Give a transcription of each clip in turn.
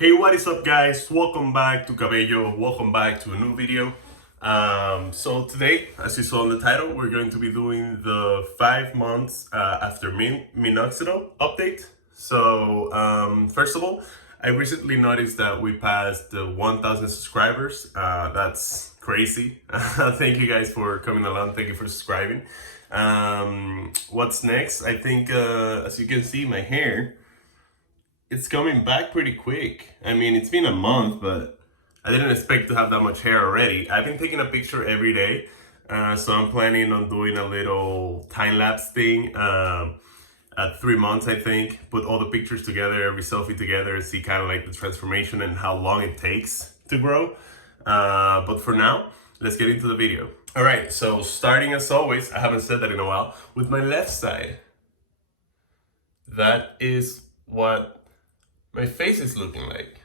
Hey, what is up guys? Welcome back to Cabello, welcome back to a new video. So today, as you saw in the title, we're going to be doing the 5 months after Minoxidil update. So first of all, I recently noticed that we passed the 1,000 subscribers. That's crazy. Thank you guys for coming along, thank you for subscribing. What's next? I think as you can see, my hair, it's coming back pretty quick. I mean, it's been a month, but I didn't expect to have that much hair already. I've been taking a picture every day, so I'm planning on doing a little time-lapse thing at 3 months, I think. Put all the pictures together, every selfie together, and see kind of like the transformation and how long it takes to grow. But for now, let's get into the video. All right, so starting as always, I haven't said that in a while, with my left side. That is what my face is looking like.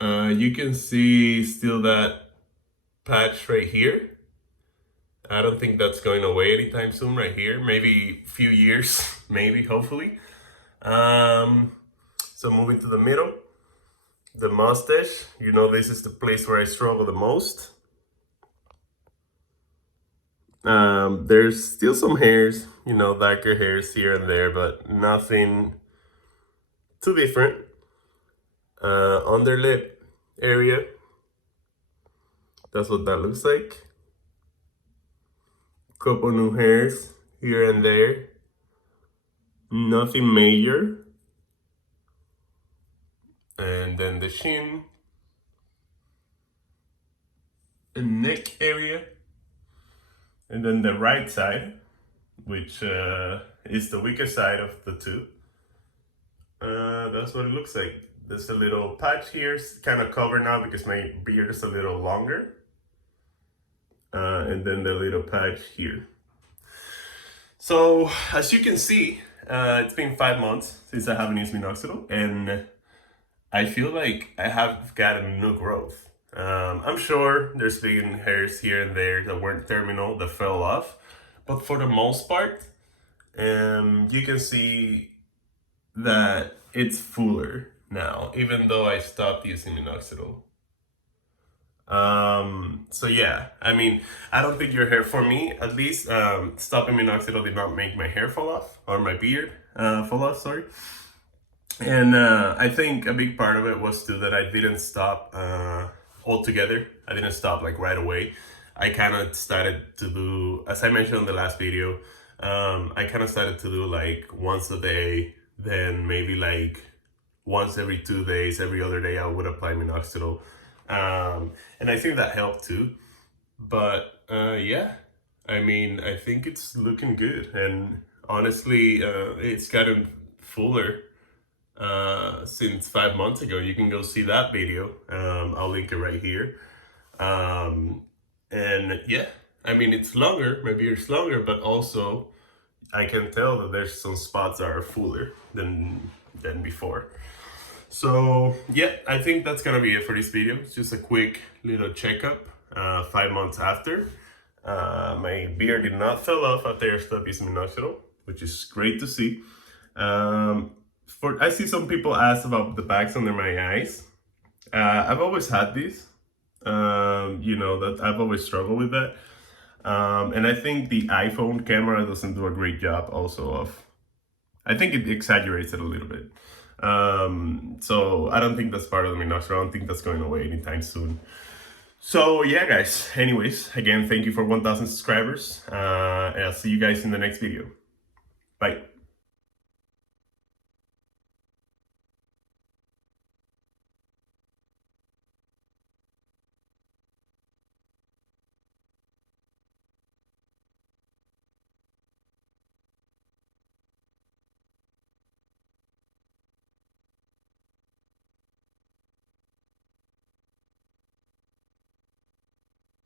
You can see still that patch right here. I don't think that's going away anytime soon right here. Maybe a few years, maybe, hopefully. So moving to the middle, the mustache. You know, this is the place where I struggle the most. There's still some hairs, you know, darker hairs here and there, but nothing too different. Underlip area, that's what that looks like. Couple new hairs here and there, nothing major. And then the chin and neck area, and then the right side, which is the weaker side of the two. That's what it looks like. There's a little patch here, it's kind of covered now because my beard is a little longer. And then the little patch here. So as you can see, it's been 5 months since I haven't used Minoxidil, and I feel like I have gotten new growth. I'm sure there's been hairs here and there that weren't terminal that fell off, but for the most part, you can see that it's fuller now, even though I stopped using Minoxidil. So yeah, I mean, I don't think your hair, for me at least, stopping Minoxidil did not make my hair fall off, or my beard fall off, sorry. And I think a big part of it was too that I didn't stop altogether. I didn't stop like right away. I kind of started to do, as I mentioned in the last video, I kind of started to do like once a day, then maybe like once every 2 days, every other day I would apply Minoxidil. And I think that helped too. But yeah, I mean, I think it's looking good. And honestly, it's gotten fuller since 5 months ago. You can go see that video. I'll link it right here. And yeah, I mean, it's longer, my beard's longer, but also I can tell that there's some spots that are fuller than before. So yeah, I think that's gonna be it for this video. It's just a quick little checkup 5 months after. My beard did not fall off after I stopped using Minoxidil, which is great to see. I see some people ask about the bags under my eyes. I've always had these. You know, that I've always struggled with that. And I think the iPhone camera doesn't do a great job also of, I think it exaggerates it a little bit. So I don't think that's part of the Minoxidil. I don't think that's going away anytime soon. So yeah, guys, anyways, again, thank you for 1,000 subscribers. And I'll see you guys in the next video. Bye.